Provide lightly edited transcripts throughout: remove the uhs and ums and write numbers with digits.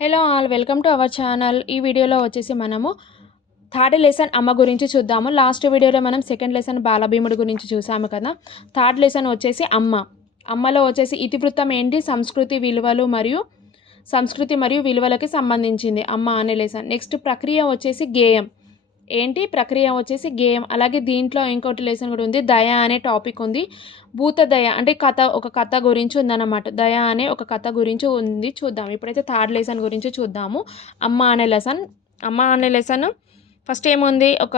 Hello all welcome to our channel. ఈ వీడియోలో వచ్చేసి మనము థర్డ్ లెసన్ అమ్మ గురించి చూద్దాము. లాస్ట్ వీడియోలో మనం సెకండ్ లెసన్ బాలభీముడి గురించి చూసాము కదా. థర్డ్ లెసన్ వచ్చేసి అమ్మ. అమ్మలో వచ్చేసి ఇతివృత్తం ఏంటి, సంస్కృతి మరియు విలువలకి సంబంధించింది అమ్మ అనే లెసన్. నెక్స్ట్ ప్రక్రియ వచ్చేసి గేయం. ఏంటి ప్రక్రియ వచ్చేసి గేయం. అలాగే దీంట్లో ఇంకోటి లెసన్ కూడా ఉంది, దయ అనే టాపిక్ ఉంది. భూత దయ అంటే ఒక కథ గురించి ఉందన్నమాట. దయ అనే ఒక కథ గురించి ఉంది, చూద్దాం. ఇప్పుడైతే థర్డ్ లెసన్ గురించి చూద్దాము. అమ్మ అనే లెసన్ ఫస్ట్ ఏముంది, ఒక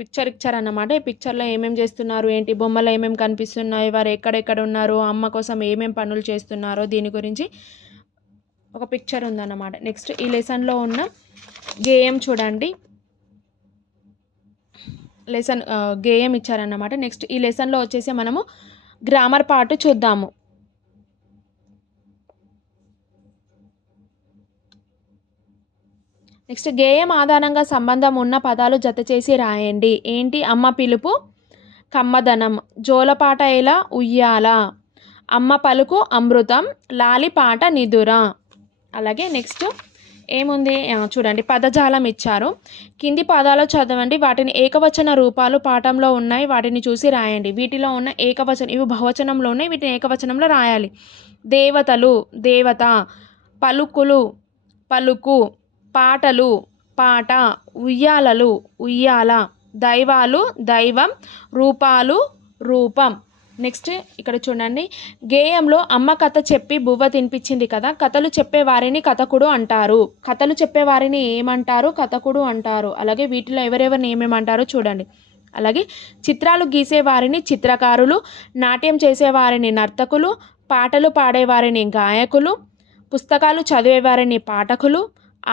పిక్చర్ ఇచ్చారన్నమాట. ఈ పిక్చర్లో ఏమేమి చేస్తున్నారు ఏంటి, బొమ్మలు ఏమేమి కనిపిస్తున్నాయి, వారు ఎక్కడెక్కడ ఉన్నారు, అమ్మ కోసం ఏమేమి పనులు చేస్తున్నారో దీని గురించి ఒక పిక్చర్ ఉందన్నమాట. నెక్స్ట్ ఈ లెసన్లో ఉన్న గేయం చూడండి, గేయం ఇచ్చారన్నమాట. నెక్స్ట్ ఈ లెసన్లో వచ్చేసి మనము గ్రామర్ పార్ట్ చూద్దాము. నెక్స్ట్ గేయం ఆధారంగా సంబంధం ఉన్న పదాలు జత చేసి రాయండి. ఏంటి, అమ్మ పిలుపు కమ్మదనం, జోలపాట ఎలా ఉయ్యాల, అమ్మ పలుకు అమృతం, లాలిపాట నిదుర. అలాగే నెక్స్ట్ ఏముంది చూడండి, పదజాలం ఇచ్చారు. కింది పదాలు చదవండి, వాటిని ఏకవచన రూపాలు పాఠంలో ఉన్నాయి, వాటిని చూసి రాయండి. వీటిలో ఉన్న ఏకవచనం, ఇవి బహువచనంలో ఉన్నాయి, వీటిని ఏకవచనంలో రాయాలి. దేవతలు దేవత, పలుకులు పలుకు, పాటలు పాట, ఉయ్యాలలు ఉయ్యాల, దైవాలు దైవం, రూపాలు రూపం. నెక్స్ట్ ఇక్కడ చూడండి, గేయంలో అమ్మ కథ చెప్పి బువ్వ తినిపించింది కదా. కథలు చెప్పేవారిని కథకుడు అంటారు. కథలు చెప్పేవారిని ఏమంటారు, కథకుడు అంటారు. అలాగే వీటిలో ఎవరెవరిని ఏమేమంటారో చూడండి. అలాగే చిత్రాలు గీసేవారిని చిత్రకారులు, నాట్యం చేసేవారిని నర్తకులు, పాటలు పాడేవారిని గాయకులు, పుస్తకాలు చదివేవారిని పాఠకులు,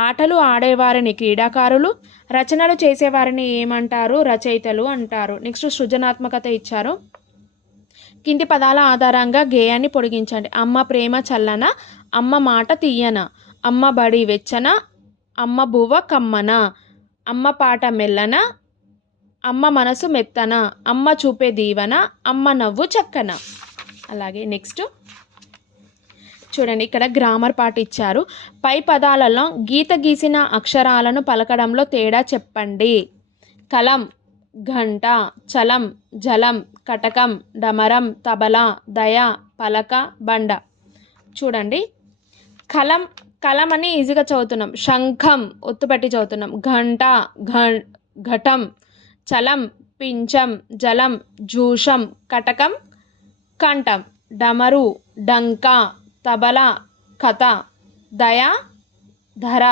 ఆటలు ఆడేవారిని క్రీడాకారులు, రచనలు చేసేవారిని ఏమంటారు, రచయితలు అంటారు. నెక్స్ట్ సృజనాత్మకత ఇచ్చారు. కింది పదాల ఆధారంగా గేయాన్ని పొడిగించండి. అమ్మ ప్రేమ చల్లన, అమ్మ మాట తీయన, అమ్మ బడి వెచ్చన, అమ్మ బువ్వ కమ్మన, అమ్మ పాట మెల్లన, అమ్మ మనసు మెత్తన, అమ్మ చూపే దీవన, అమ్మ నవ్వు చక్కన. అలాగే నెక్స్ట్ చూడండి, ఇక్కడ గ్రామర్ పార్ట్ ఇచ్చారు. పై పదాలలో గీత గీసిన అక్షరాలను పలకడంలో తేడా చెప్పండి. కలం ఘంట, చలం జలం, కటకం డమరం, తబల దయ, పలక బండ. చూడండి, కలం అని ఈజీగా చదువుతున్నాం. శంఖం ఒత్తుపెట్టి చదువుతున్నాం. ఘంట ఘటం, చలం పించం, జలం జూషం, కటకం కంఠం, డమరు డంక, తబల కథ, దయ ధర,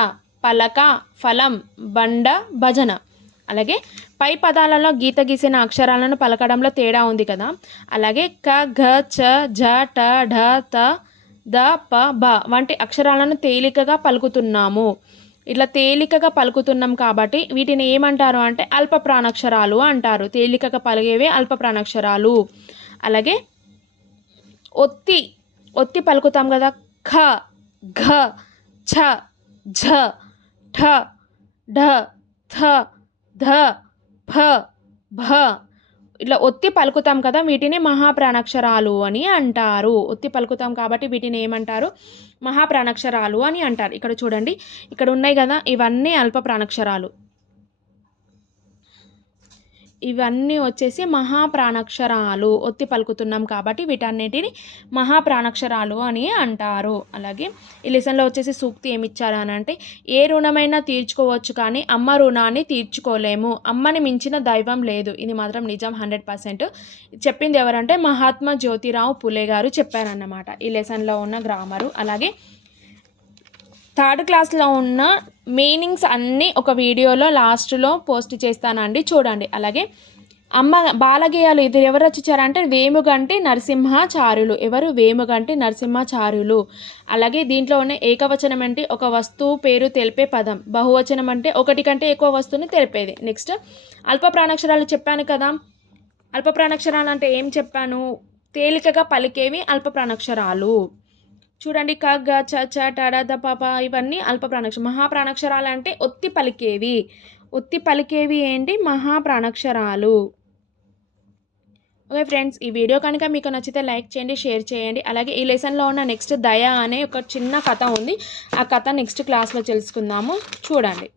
పలక ఫలం, బండ భజన. అలాగే పై పదాలలో గీత గీసిన అక్షరాలను పలకడంలో తేడా ఉంది కదా. అలాగే క ఘ చ జ ట ఢ త ద ప బ వంటి అక్షరాలను తేలికగా పలుకుతున్నాము. ఇట్లా తేలికగా పలుకుతున్నాం కాబట్టి వీటిని ఏమంటారు అంటే అల్ప ప్రాణాక్షరాలు అంటారు. తేలికగా పలిగేవి అల్ప ప్రాణాక్షరాలు. అలాగే ఒత్తి పలుకుతాం కదా. ఖ ఘ ఛ ఝ ఠ ఢ థ ధ ఫ భ ఇట్లా ఒత్తి పలుకుతాం కదా, వీటిని మహాప్రాణాక్షరాలు అని అంటారు. ఒత్తి పలుకుతాం కాబట్టి వీటిని ఏమంటారు, మహాప్రాణాక్షరాలు అని అంటారు. ఇక్కడ చూడండి, ఇక్కడ ఉన్నాయి కదా, ఇవన్నీ అల్ప ప్రాణాక్షరాలు. ఇవన్నీ వచ్చేసి మహాప్రాణాక్షరాలు. ఒత్తి పలుకుతున్నాం కాబట్టి వీటన్నిటిని మహాప్రాణాక్షరాలు అని అంటారు. అలాగే ఈ లెసన్లో వచ్చేసి సూక్తి ఏమి ఇచ్చారు అని అంటే, ఏ రుణమైనా తీర్చుకోవచ్చు కానీ అమ్మ రుణాన్ని తీర్చుకోలేము, అమ్మని మించిన దైవం లేదు. ఇది మాత్రం నిజం 100%. చెప్పింది ఎవరంటే మహాత్మా జ్యోతిరావు పులే గారు చెప్పారన్నమాట. ఈ లెసన్లో ఉన్న గ్రామరు. అలాగే థర్డ్ క్లాస్లో ఉన్న మీనింగ్స్ అన్నీ ఒక వీడియోలో లాస్ట్లో పోస్ట్ చేస్తానండి, చూడండి. అలాగే అమ్మ బాలగేయాలు ఇది ఎవరు రచించారంటే వేముగంటి నరసింహాచార్యులు. ఎవరు, వేముగంటి నరసింహాచార్యులు. అలాగే దీంట్లో ఉన్న ఏకవచనం అంటే ఒక వస్తువు పేరు తెలిపే పదం, బహువచనం అంటే ఒకటి కంటే ఎక్కువ వస్తువుని తెలిపేది. నెక్స్ట్ అల్ప ప్రాణాక్షరాలు చెప్పాను కదా. అల్ప ప్రాణాక్షరాలు అంటే ఏం చెప్పాను, తేలికగా పలికేవి అల్ప ప్రాణాక్షరాలు. చూడండి, క గ చ చ ట డ ద ప ప ఇవన్నీ అల్ప ప్రాణాక్షరాలు. మహాప్రాణాక్షరాలు అంటే ఒత్తి పలికేవి ఏంటి, మహాప్రాణాక్షరాలు. ఓకే ఫ్రెండ్స్, ఈ వీడియో కనుక మీకు నచ్చితే లైక్ చేయండి, షేర్ చేయండి. అలాగే ఈ లెసన్లో ఉన్న నెక్స్ట్ దయ అనే ఒక చిన్న కథ ఉంది. ఆ కథ నెక్స్ట్ క్లాస్లో తెలుసుకుందాము, చూడండి.